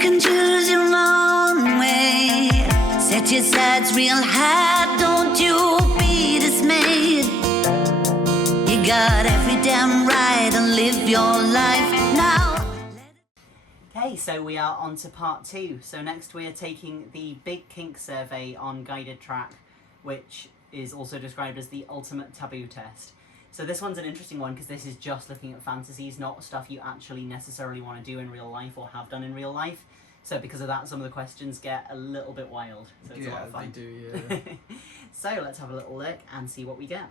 can choose your own way. Set your sights real high, don't you be dismayed. You got every damn right to live your life now. Okay, so we are on to part 2. So next we are taking the Big Kink survey on guided track, which is also described as the ultimate taboo test. So this one's an interesting one because this is just looking at fantasies, not stuff you actually necessarily want to do in real life or have done in real life. So because of that, some of the questions get a little bit wild. So it's a lot of fun. They do, yeah. So let's have a little look and see what we get.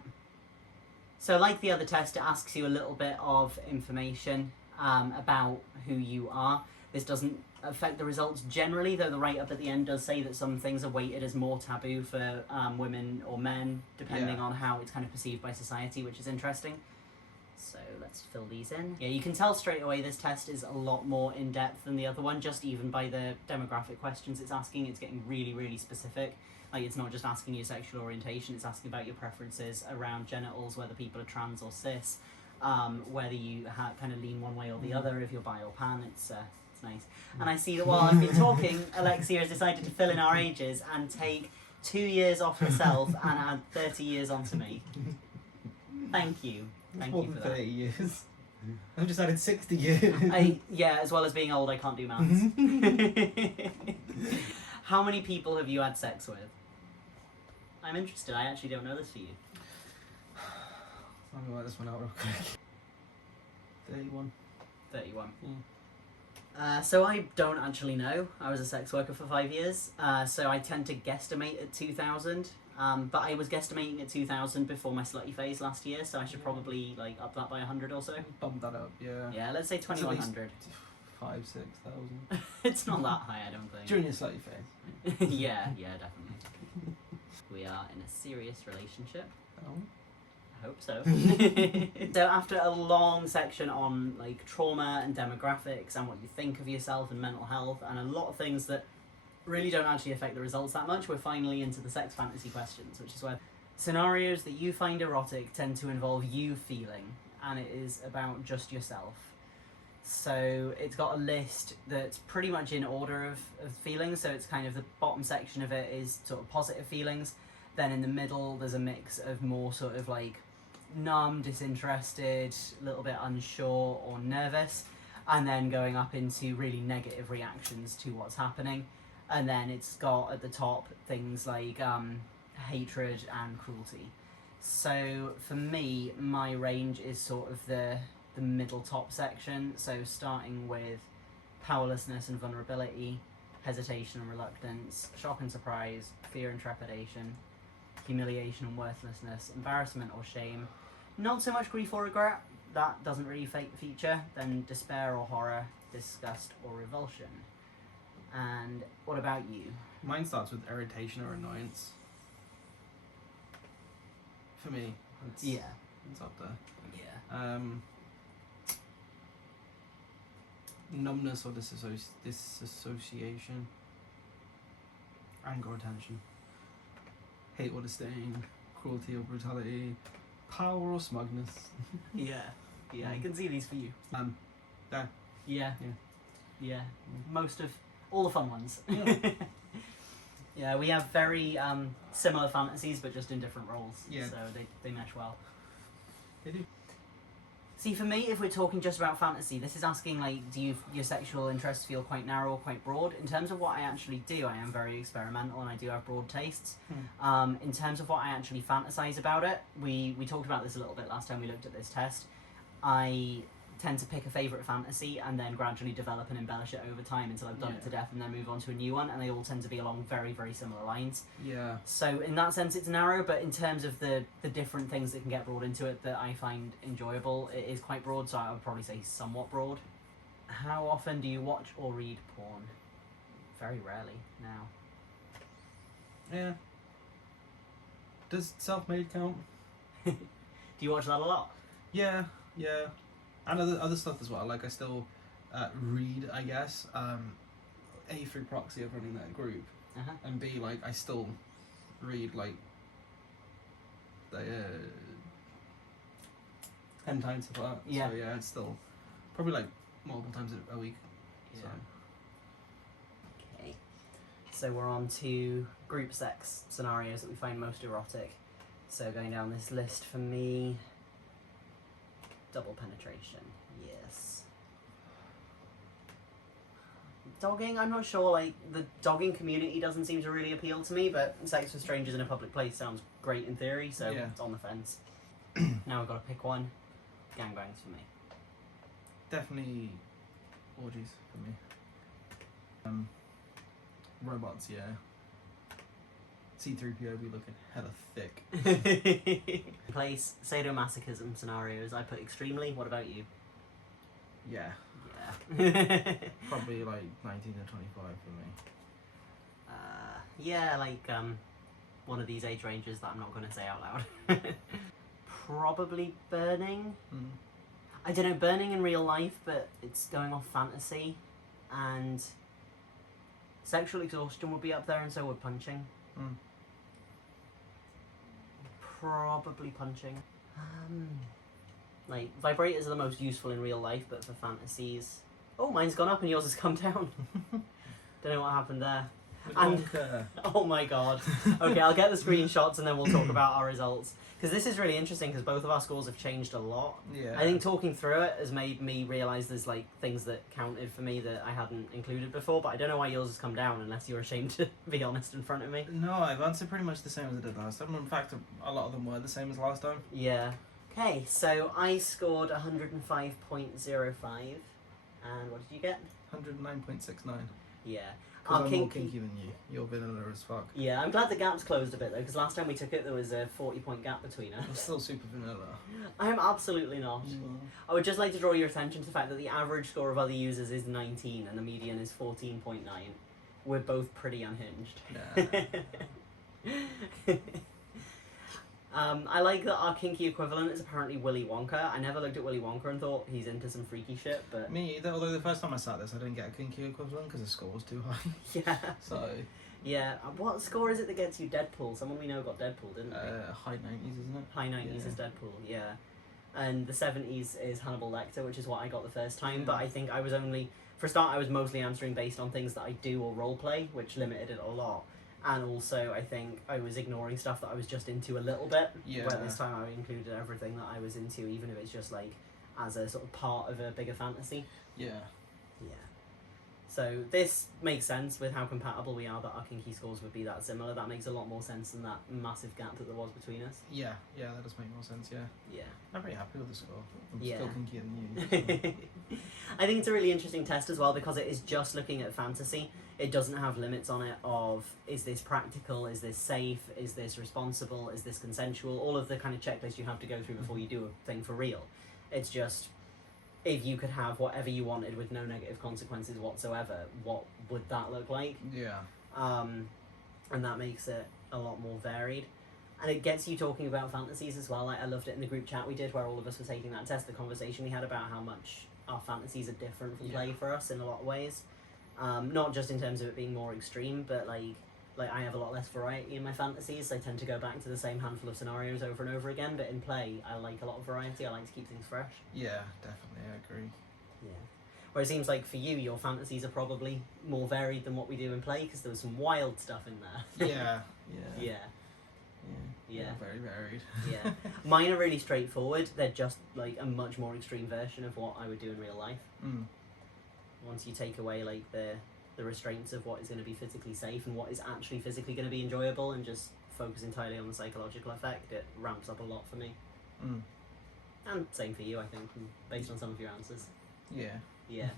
So like the other test, it asks you a little bit of information about who you are. This doesn't affect the results generally, though the write-up at the end does say that some things are weighted as more taboo for women or men, depending on how it's kind of perceived by society, which is interesting. So let's fill these in. Yeah, you can tell straight away this test is a lot more in-depth than the other one, just even by the demographic questions it's asking. It's getting really, really specific. Like, it's not just asking your sexual orientation, it's asking about your preferences around genitals, whether people are trans or cis, whether you kind of lean one way or the other, if you're bi or pan. It's nice. And I see that while I've been talking, Alexea has decided to fill in our ages and take 2 years off herself and add 30 years onto me. Thank you. Thank you for that. 30 years. I've just added 60 years. Yeah, as well as being old, I can't do maths. How many people have you had sex with? I'm interested. I actually don't know this for you. Let me work this one out real quick. 31. 31. So I don't actually know. I was a sex worker for 5 years, so I tend to guesstimate at 2,000. But I was guesstimating at 2,000 before my slutty phase last year, so I should probably like up that by 100 or so. Bump that up, yeah. Yeah, let's say 2,100. 5,000, 6,000. It's not that high, I don't think. During your slutty phase. yeah, definitely. We are in a serious relationship. Oh. I hope so. So after a long section on like trauma and demographics and what you think of yourself and mental health and a lot of things that really don't actually affect the results that much, we're finally into the sex fantasy questions, which is where scenarios that you find erotic tend to involve you feeling, and it is about just yourself. So it's got a list that's pretty much in order of feelings, so it's kind of the bottom section of it is sort of positive feelings, then in the middle there's a mix of more sort of like numb, disinterested, a little bit unsure or nervous, and then going up into really negative reactions to what's happening. And then it's got at the top things like hatred and cruelty. So for me, my range is sort of the middle top section. So starting with powerlessness and vulnerability, hesitation and reluctance, shock and surprise, fear and trepidation, humiliation and worthlessness, embarrassment or shame, not so much grief or regret, that doesn't really feature, then despair or horror, disgust or revulsion. And what about you? Mine starts with irritation or annoyance. For me, it's up there. Yeah. Numbness or disassociation. Anger or tension. Hate or disdain. Cruelty or brutality. Power or smugness. Yeah, I can see these for you. Yeah. Most of all the fun ones. Yeah. Yeah, we have very similar fantasies, but just in different roles. Yeah. So they mesh well. They do. See, for me, if we're talking just about fantasy, this is asking, like, do your sexual interests feel quite narrow or quite broad? In terms of what I actually do, I am very experimental and I do have broad tastes. In terms of what I actually fantasize about it, we talked about this a little bit last time we looked at this test. I tend to pick a favourite fantasy and then gradually develop and embellish it over time until I've done it to death and then move on to a new one, and they all tend to be along very, very similar lines. Yeah. So in that sense it's narrow, but in terms of the different things that can get brought into it that I find enjoyable, it is quite broad, so I would probably say somewhat broad. How often do you watch or read porn? Very rarely now. Yeah. Does self-made count? Do you watch that a lot? Yeah. And other stuff as well. Like, I still read, I guess. A, through proxy of running that group. And B, like, I still read, like, 10 times of that. Yeah. So, yeah, it's still probably, like, multiple times a week. Yeah. So. so we're on to group sex scenarios that we find most erotic. So going down this list for me, double penetration, yes. Dogging, I'm not sure, like, the dogging community doesn't seem to really appeal to me, but sex with strangers in a public place sounds great in theory, so Yeah. it's on the fence. Now we've got to pick one. Gangbangs for me. Definitely orgies for me. Robots, yeah. C-3PO be looking hella thick. Place sadomasochism scenarios. I put extremely. What about you? Yeah. Yeah. Probably like 19 to 25 for me. Yeah, like one of these age ranges that I'm not going to say out loud. Probably burning. Mm. I don't know, burning in real life, but it's going off fantasy, and sexual exhaustion would be up there, and so would punching. Mm. Probably punching. Like, vibrators are the most useful in real life, but for fantasies... Oh, mine's gone up and yours has come down. Don't know what happened there. And oh my god. Okay, I'll get the screenshots and then we'll talk about our results. Because this is really interesting because both of our scores have changed a lot. Yeah. I think talking through it has made me realise there's like things that counted for me that I hadn't included before, but I don't know why yours has come down unless you're ashamed to be honest in front of me. No, I've answered pretty much the same as I did last time. In fact, a lot of them were the same as last time. Yeah. Okay, so I scored 105.05. And what did you get? 109.69. Yeah. Because I'm more kinky than you. You're vanilla as fuck. Yeah, I'm glad the gap's closed a bit though, because last time we took it there was a 40-point gap between us. I'm still super vanilla. I am absolutely not. I would just like to draw your attention to the fact that the average score of other users is 19 and the median is 14.9. We're both pretty unhinged. Yeah. I like that our kinky equivalent is apparently Willy Wonka. I never looked at Willy Wonka and thought he's into some freaky shit, but... Me either, although the first time I sat this I didn't get a kinky equivalent because the score was too high. Yeah. So... Yeah, what score is it that gets you Deadpool? Someone we know got Deadpool, didn't they? High 90s, isn't it? High 90s is Deadpool, yeah. And the 70s is Hannibal Lecter, which is what I got the first time, but I think I was only... For a start, I was mostly answering based on things that I do or roleplay, which limited it a lot. And also, I think I was ignoring stuff that I was just into a little bit. Yeah. Where this time I included everything that I was into, even if it's just like as a sort of part of a bigger fantasy. Yeah. Yeah. So this makes sense with how compatible we are, that our kinky scores would be that similar. That makes a lot more sense than that massive gap that there was between us. Yeah, that does make more sense, yeah. Yeah. I'm very happy with the score. I'm Yeah. still kinkier than you. I think it's a really interesting test as well because it is just looking at fantasy. It doesn't have limits on it of, is this practical, is this safe, is this responsible, is this consensual, all of the kind of checklist you have to go through before you do a thing for real. It's just, if you could have whatever you wanted with no negative consequences whatsoever, what would that look like? Yeah. And that makes it a lot more varied. And it gets you talking about fantasies as well. Like, I loved it in the group chat we did where all of us were taking that test, the conversation we had about how much our fantasies are different from play for us in a lot of ways. Not just in terms of it being more extreme, but like I have a lot less variety in my fantasies. I tend to go back to the same handful of scenarios over and over again, but in play, I like a lot of variety. I like to keep things fresh. Yeah, definitely, I agree. Yeah. Where it seems like for you, your fantasies are probably more varied than what we do in play, because there was some wild stuff in there. Yeah. Yeah. Very varied. Yeah. Mine are really straightforward. They're just like a much more extreme version of what I would do in real life. Mm. Once you take away like the restraints of what is going to be physically safe and what is actually physically going to be enjoyable, and just focus entirely on the psychological effect, it ramps up a lot for me. Mm. And same for you, I think, based on some of your answers. Yeah. Yeah.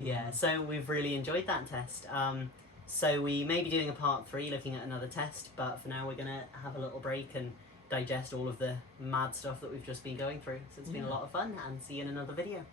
Yeah, so we've really enjoyed that test. So we may be doing a part 3 looking at another test, but for now we're going to have a little break and digest all of the mad stuff that we've just been going through. So it's been a lot of fun, and see you in another video.